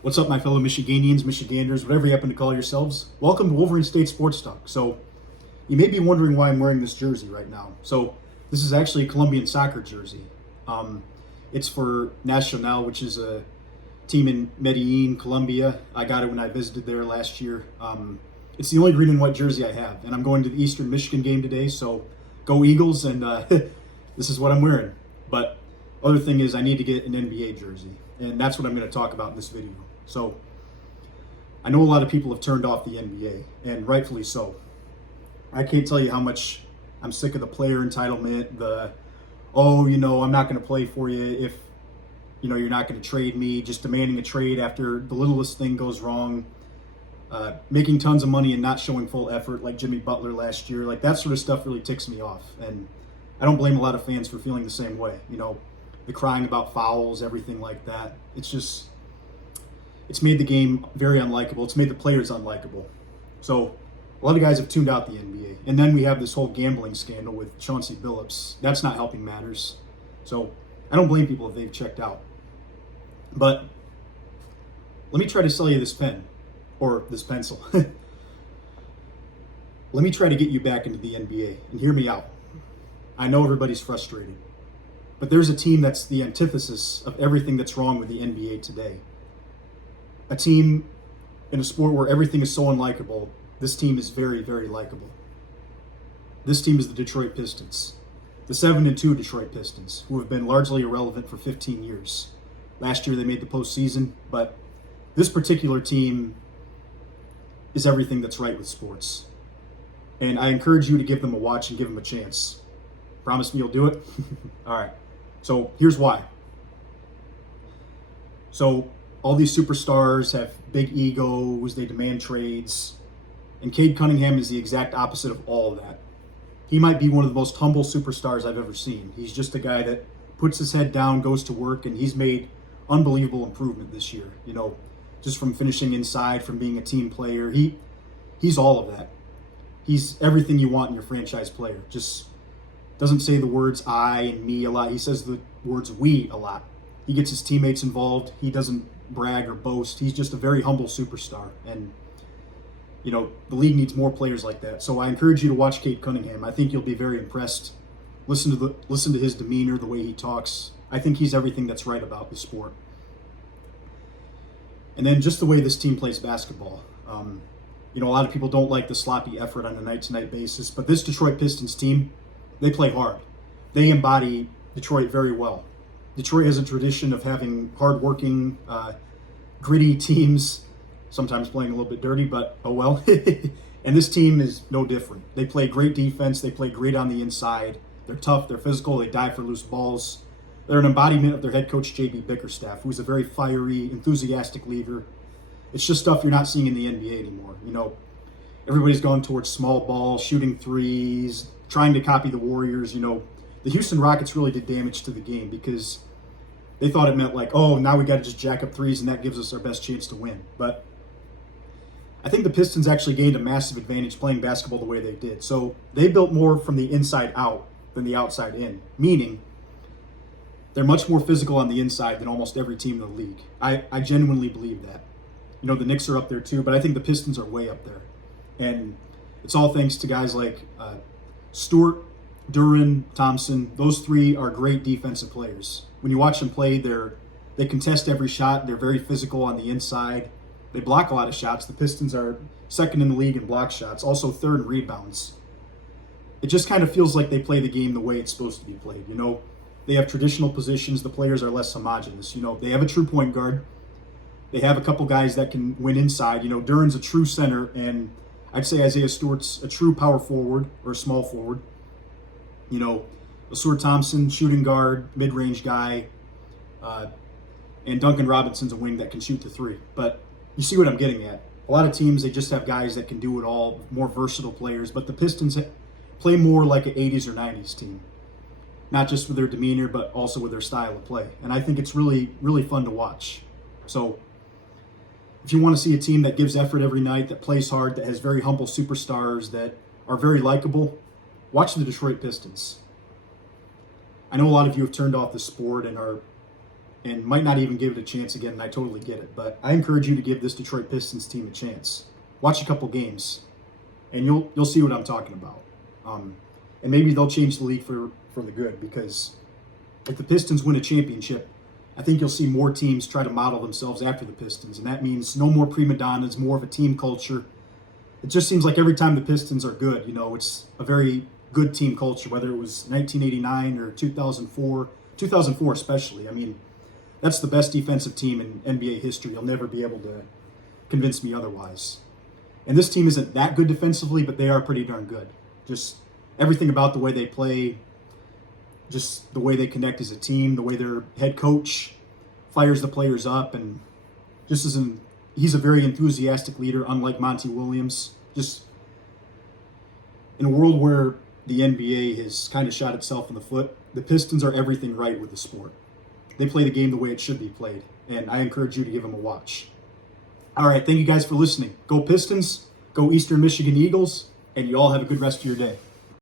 What's up, my fellow Michiganians, Michiganders, whatever you happen to call yourselves? Welcome to Wolverine State Sports Talk. So, you may be wondering why I'm wearing this jersey right now. So, this is actually a Colombian soccer jersey. It's for Nacional, which is a team in Medellin, Colombia. I got it when I visited there last year. It's the only green and white jersey I have, and I'm going to the Eastern Michigan game today. So, go Eagles! And this is what I'm wearing. But other thing is, I need to get an NBA jersey, and that's what I'm going to talk about in this video. So, I know a lot of people have turned off the NBA, and rightfully so. I can't tell you how much I'm sick of the player entitlement, I'm not going to play for you if, you're not going to trade me, just demanding a trade after the littlest thing goes wrong, making tons of money and not showing full effort like Jimmy Butler last year. Like, that sort of stuff really ticks me off, and I don't blame a lot of fans for feeling the same way. The crying about fouls, everything like that. It's made the game very unlikable. It's made the players unlikable. So a lot of guys have tuned out the NBA. And then we have this whole gambling scandal with Chauncey Billups. That's not helping matters. So I don't blame people if they've checked out. But let me try to sell you this pen or this pencil. Let me try to get you back into the NBA and hear me out. I know everybody's frustrated, but there's a team that's the antithesis of everything that's wrong with the NBA today. A team in a sport where everything is so unlikable, this team is very, very likable. This team is the Detroit Pistons. The 7-2 Detroit Pistons, who have been largely irrelevant for 15 years. Last year they made the postseason, but this particular team is everything that's right with sports. And I encourage you to give them a watch and give them a chance. Promise me you'll do it? All right. So here's why. So all these superstars have big egos, they demand trades, and Cade Cunningham is the exact opposite of all of that. He might be one of the most humble superstars I've ever seen. He's just a guy that puts his head down, goes to work, and he's made unbelievable improvement this year. Just from finishing inside, from being a team player. He's all of that. He's everything you want in your franchise player. Just doesn't say the words I and me a lot. He says the words we a lot. He gets his teammates involved. He doesn't brag or boast. He's just a very humble superstar. And, the league needs more players like that. So I encourage you to watch Cade Cunningham. I think you'll be very impressed. Listen to his demeanor, the way he talks. I think he's everything that's right about the sport. And then just the way this team plays basketball. A lot of people don't like the sloppy effort on a night-to-night basis, but this Detroit Pistons team, they play hard. They embody Detroit very well. Detroit has a tradition of having hard-working, gritty teams, sometimes playing a little bit dirty, but oh well. And this team is no different. They play great defense. They play great on the inside. They're tough. They're physical. They die for loose balls. They're an embodiment of their head coach, J.B. Bickerstaff, who's a very fiery, enthusiastic leader. It's just stuff you're not seeing in the NBA anymore. Everybody's gone towards small ball, shooting threes, trying to copy the Warriors. The Houston Rockets really did damage to the game because they thought it meant now we got to just jack up threes and that gives us our best chance to win. But I think the Pistons actually gained a massive advantage playing basketball the way they did. So they built more from the inside out than the outside in, meaning they're much more physical on the inside than almost every team in the league. I genuinely believe that. The Knicks are up there too, but I think the Pistons are way up there. And it's all thanks to guys like Stewart, Duran, Thompson. Those three are great defensive players. When you watch them play, they contest every shot. They're very physical on the inside. They block a lot of shots. The Pistons are second in the league in block shots, also third in rebounds. It just kind of feels like they play the game the way it's supposed to be played. They have traditional positions. The players are less homogenous. They have a true point guard. They have a couple guys that can win inside. Duran's a true center, and I'd say Isaiah Stewart's a true power forward or a small forward. Asur Thompson, shooting guard, mid-range guy, and Duncan Robinson's a wing that can shoot the three. But you see what I'm getting at. A lot of teams, they just have guys that can do it all, more versatile players, but the Pistons play more like an 80s or 90s team. Not just with their demeanor, but also with their style of play. And I think it's really, really fun to watch. So if you want to see a team that gives effort every night, that plays hard, that has very humble superstars, that are very likable, watch the Detroit Pistons. I know a lot of you have turned off the sport and and might not even give it a chance again, and I totally get it. But I encourage you to give this Detroit Pistons team a chance. Watch a couple games, and you'll see what I'm talking about. And maybe they'll change the league for the good, because if the Pistons win a championship, I think you'll see more teams try to model themselves after the Pistons, and that means no more prima donnas, more of a team culture. It just seems like every time the Pistons are good, it's a very good team culture, whether it was 1989 or 2004 especially. I mean, that's the best defensive team in NBA history. You'll never be able to convince me otherwise. And this team isn't that good defensively, but they are pretty darn good. Just everything about the way they play, just the way they connect as a team, the way their head coach fires the players up, and he's a very enthusiastic leader, unlike Monty Williams. Just in a world where the NBA has kind of shot itself in the foot, the Pistons are everything right with the sport. They play the game the way it should be played, and I encourage you to give them a watch. All right, thank you guys for listening. Go Pistons, go Eastern Michigan Eagles, and you all have a good rest of your day.